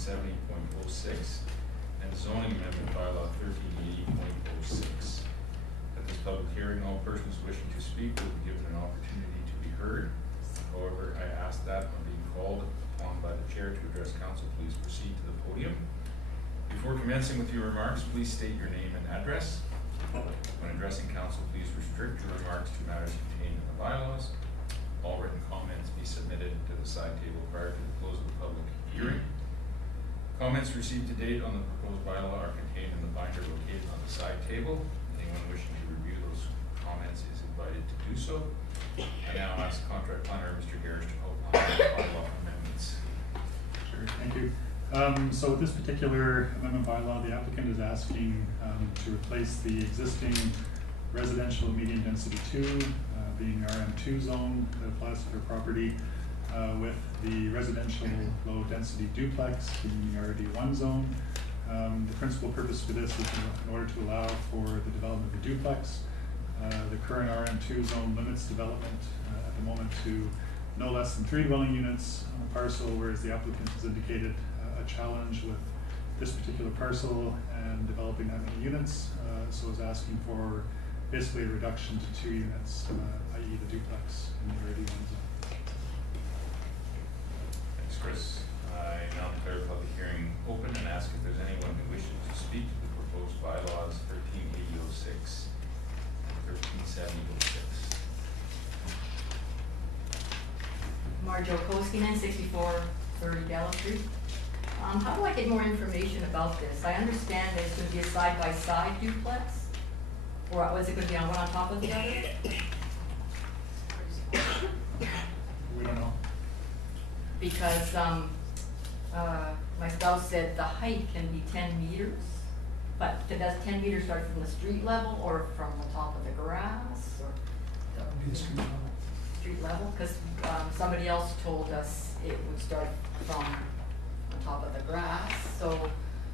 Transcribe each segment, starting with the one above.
1370.06 and Zoning Amendment Bylaw 1380.06. At this public hearing, all persons wishing to speak will be given an opportunity to be heard. However, I ask that when being called upon by the chair to address council, please proceed to the podium. Before commencing with your remarks, please state your name and address. When addressing council, please restrict your remarks to matters contained in the bylaws. All written comments be submitted to the side table prior to the close of the public hearing. Comments received to date on the proposed bylaw are contained in the binder located on the side table. Anyone wishing to review those comments is invited to do so. I now ask contract planner Mr. Garish to outline the bylaw amendments. Sure, thank you. So with this particular amendment bylaw, the applicant is asking to replace the existing residential medium density 2, being RM2 zone that applies to their property, with the residential low density duplex being the RD1 zone. The principal purpose for this is in order to allow for the development of the duplex. The current RM2 zone limits development at the moment to no less than 3 dwelling units on a parcel, whereas the applicant has indicated a challenge with this particular parcel and developing that many units, so is asking for basically a reduction to 2 units, i.e. the duplex in the RD1 zone. Thanks, Chris. I now declare the public hearing open and ask if there's anyone who wishes to speak to the proposed bylaws 1380.06 and 1370.06. Marjo Koskinen, 6430 Bylaw Street. How do I get more information about this? I understand that it's going to be a side-by-side duplex, or was it going to be on one on top of the other? We don't know. Because my spouse said the height can be 10 meters, but does 10 meters start from the street level or from the top of the grass? Or That would be the street level. street level? Because somebody else told us it would start from on top of the grass. So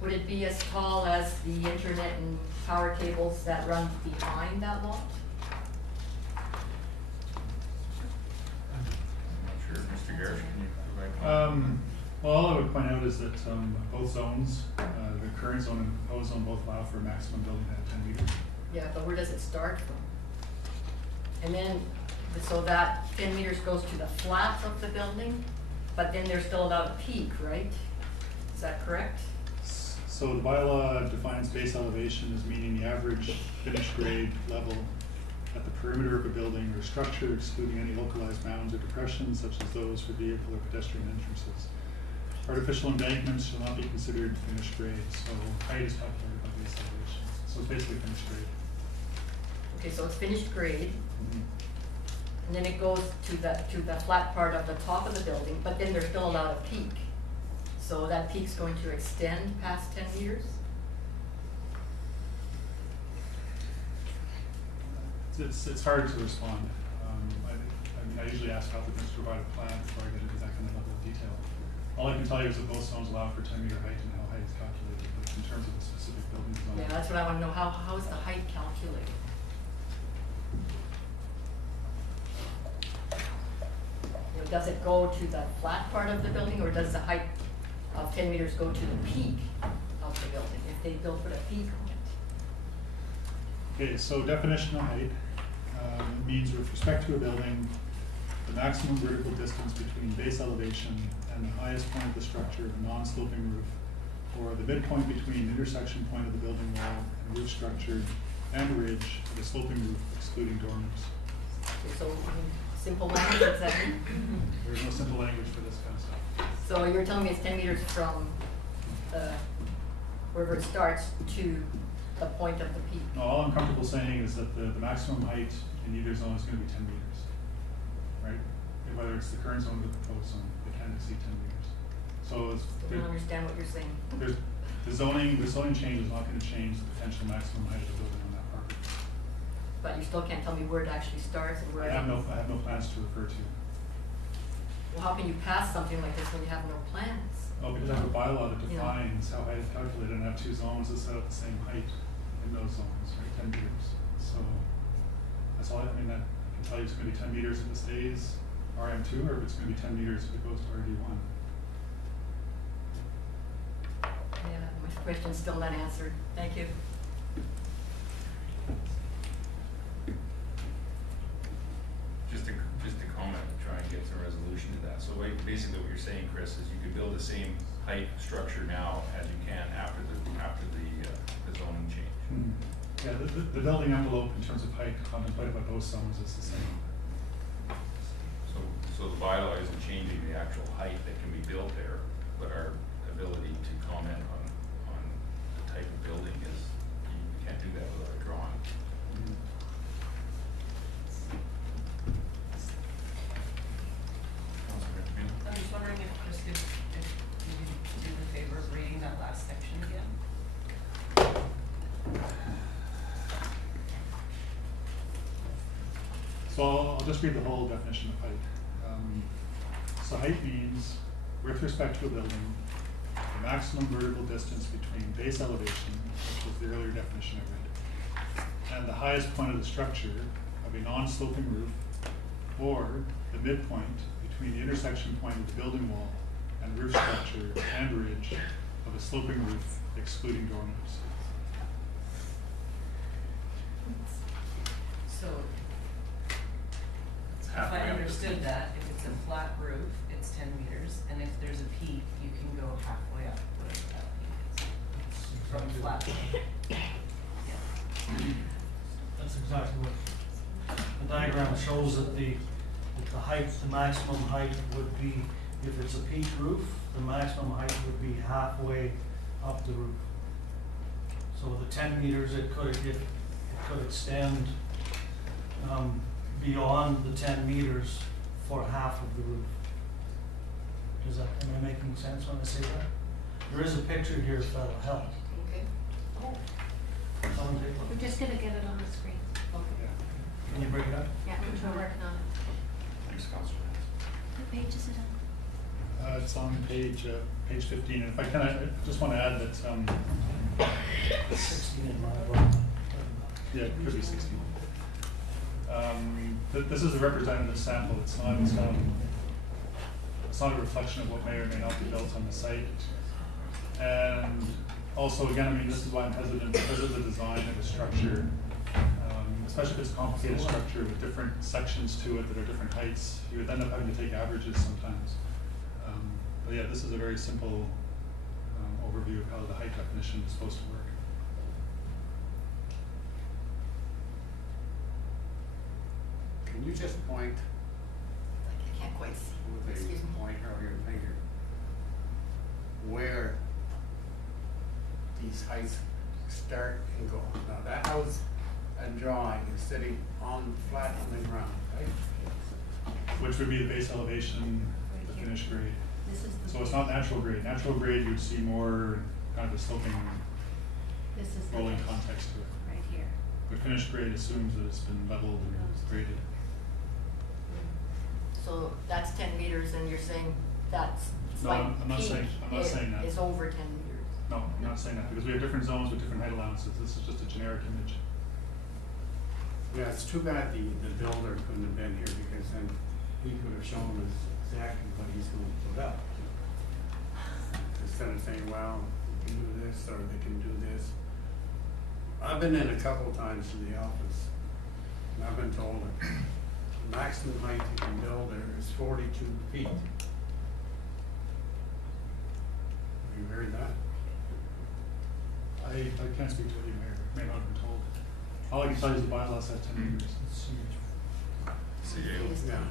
would it be as tall as the internet and power cables that run behind that lot? I'm not sure. Mr. Garish, can you provide comment? Well, all I would point out is that both zones, the current zone and the proposed zone, both allow for a maximum building height of 10 meters. Yeah, but where does it start from? And then, so that 10 meters goes to the flat of the building, but then they're still allowed a peak, right? Is that correct? So the bylaw defines base elevation as meaning the average finished grade level at the perimeter of a building or structure, excluding any localized mounds or depressions such as those for vehicle or pedestrian entrances. Artificial embankments shall not be considered finished grade, so height is calculated by base elevation. So it's basically finished grade. Okay, so it's finished grade, Mm-hmm. and then it goes to the flat part of the top of the building, but then they're still allowed a peak. So that peak's going to extend past 10 meters? It's hard to respond. I usually ask applicants to provide a plan before I get into that kind of level of detail. All I can tell you is that both zones allow for 10-meter height and how height is calculated, but in terms of the specific building zone. Yeah, that's what I want to know. How is the height calculated? You know, does it go to the flat part of the building, or does the height of 10 meters go to the peak of the building, if they built with a peak on it? Okay, so definition of height means with respect to a building, the maximum vertical distance between base elevation and the highest point of the structure of a non-sloping roof, or the midpoint between the intersection point of the building wall and roof structure and ridge of a sloping roof, excluding dormers. Okay, so simple language, what's that mean? There's no simple language for this kind of stuff. So you're telling me it's 10 meters from wherever it starts to the point of the peak? No, all I'm comfortable saying is that the maximum height in either zone is going to be 10 meters, right? Whether it's the current zone or the proposed zone, they can't exceed 10 meters. So it's, I don't understand what you're saying. the zoning change is not going to change the potential maximum height of the building on that property. But you still can't tell me where it actually starts and where I have no plans to refer to. Well, how can you pass something like this when you have no plans? Oh, because I have a bylaw that Yeah. defines how height is calculated, and I have 2 zones that set up the same height in those zones, right, 10 meters. So that's all, I mean, that I can tell you it's going to be 10 meters if it stays RM2, or if it's going to be 10 meters if it goes to RD1. question's still not answered. Thank you. Just a comment to try and get some resolution to that. So basically what you're saying, Chris, is you could build the same height structure now as you can after the zoning change. Yeah, the building envelope in terms of height contemplated by both zones is the same. So the bylaw isn't changing the actual height that can be built there, but our ability to comment on the type of building is, you can't do that without a drawing. Councilor McMinn? I'm just wondering if you do the favor of reading that last section again? So I'll just read the whole definition of height. So height means, with respect to a building, the maximum vertical distance between base elevation, which was the earlier definition I read, and the highest point of the structure of a non-sloping roof, or the midpoint between the intersection point of the building wall and roof structure and ridge of a sloping roof, excluding dormers. So, It's if halfway I up the- understood that, if it's a flat roof, it's 10 meters, and if there's a peak, you can go halfway up, whatever that peak is. From flat. Yeah. That's exactly what the diagram shows, that the height, the maximum height would be, if it's a peak roof, the maximum height would be halfway up the roof. So the 10 meters, it could extend beyond the 10 meters for half of the roof. Am I making sense when I say that? There is a picture here if that'll help. Okay. Oh, Someone take a We're look. just gonna get it on the screen. okay. Can you bring it up? Yeah, we're working on it. Thanks, Councilor. What page is it on? It's on page 15, and if I can, I just want to add that, 16 in my book. yeah, it could be 16. This is a representative sample. It's not a reflection of what may or may not be built on the site. And also, again, I mean, this is why I'm hesitant, because of the design of the structure, especially if it's a complicated structure with different sections to it that are different heights, you would end up having to take averages sometimes. But yeah, this is a very simple overview of how the height definition is supposed to work. Can you just point I can't quite see. with Excuse me. a pointer or your finger where these heights start and go? Now that house and drawing is sitting on flat on the ground, right? Which would be the base elevation, the finished grade. This is the. So it's not natural grade. Natural grade, you'd see more kind of a sloping, This is the. rolling context to it. Right here. But finished grade assumes that it's been leveled and graded. So that's 10 meters, and you're saying that's No, like I'm not peak saying that. is over 10 meters. No, I'm not saying that, because we have different zones with different height allowances. This is just a generic image. Yeah, it's too bad the builder couldn't have been here, because then he could have shown us exactly what he's going to put up. Instead of saying, well, we can do this, or they can do this. I've been in a couple times to the office, and I've been told that the maximum height you can build there is 42 feet. Have you heard that? I can't speak to what you may not have been told. All I can tell you is the bylaw says 10 meters. See, Yeah.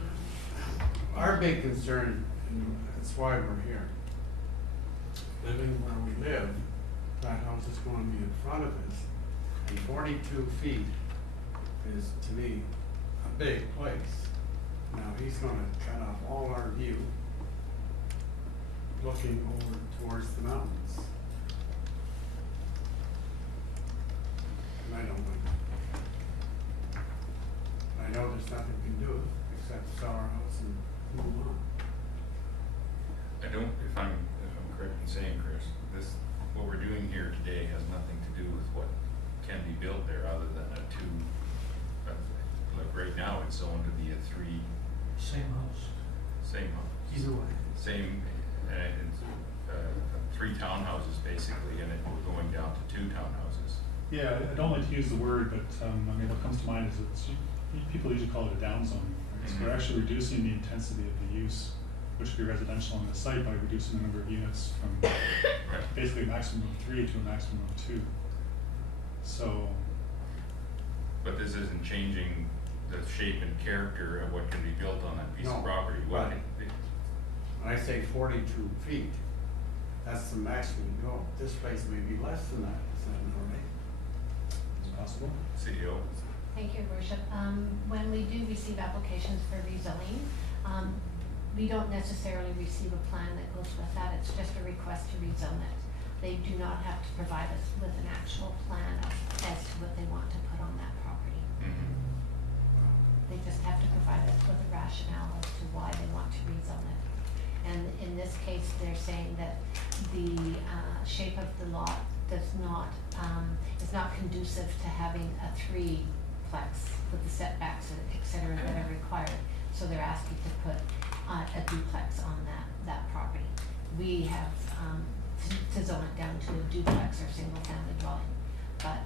Our big concern, and that's why we're here, living where we live, that house is going to be in front of us, and 42 feet is, to me, a big place. Now, he's gonna cut off all our view, looking over towards the mountains. And I don't like it. I know there's nothing we can do except sell our house and move on. if I'm correct in saying, Chris, what we're doing here today has nothing to do with what can be built there other than like right now, it's zoned to be a Same house. same house. Either way. Same, it's a 3 townhouses basically, and we're going down to 2 townhouses. Yeah, I don't like to use the word, but, I mean, what comes to mind is people usually call it a downzoning. Right? So we're actually reducing the intensity of the use, which would be residential on the site, by reducing the number of units from basically a maximum of 3 to a maximum of 2. So, But this isn't changing the shape and character of what can be built on that piece No, of property. What right. When I say 42 feet, that's the maximum you go. This place may be less than that, is that not right? it's possible. CEO? Thank you, Your Worship. When we do receive applications for rezoning, we don't necessarily receive a plan that goes with that. It's just a request to rezone it. They do not have to provide us with an actual plan as to what they want to put on that property. They just have to provide us with a rationale as to why they want to rezone it. And in this case, they're saying that the shape of the lot does not, is not conducive to having a 3-plex with the setbacks, et cetera, that are required. So they're asking to put a duplex on that property. We have to zone it down to a duplex or single-family dwelling. But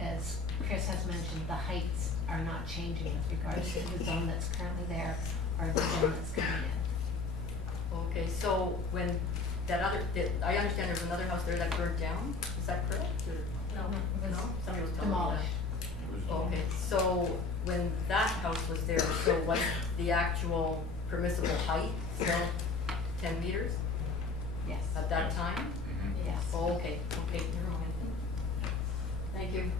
as Chris has mentioned, the heights are not changing with regards to the zone that's currently there or the zone that's coming in. Okay, so when I understand there's another house there that burned down, is that correct? Or- No, it was Somebody was telling me demolished. that. Okay, so when that house was there, so was the actual permissible height still 10 meters Yes. at that time? Yes. Oh, okay, never mind. Thank you.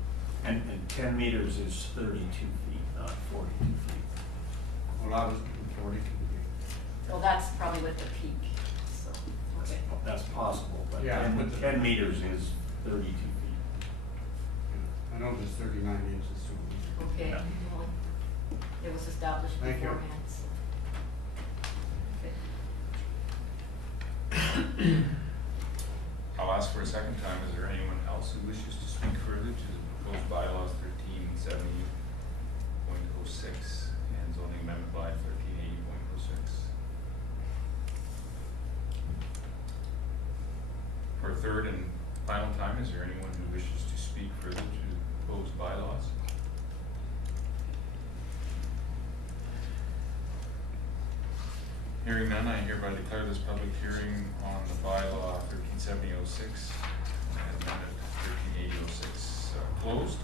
And 10 meters is 32 feet, not 42 feet. Well, I was 42 feet. Well, that's probably with the peak, so, okay. That's possible, but Yeah, 10 with the- 10 meters is 32 feet. Yeah. I know there's 39 inches to it. Okay, Yeah. well, it was established Thank you. beforehand, so. I'll ask for a second time. Is there anyone else who wishes to speak further to the proposed bylaws 1370.06 and zoning amendment by 1380.06? For a third and final time, is there anyone who wishes to speak further to the proposed bylaws? Hearing none, I hereby declare this public hearing on the bylaw 1370.06 and amendment 1380.06 closed.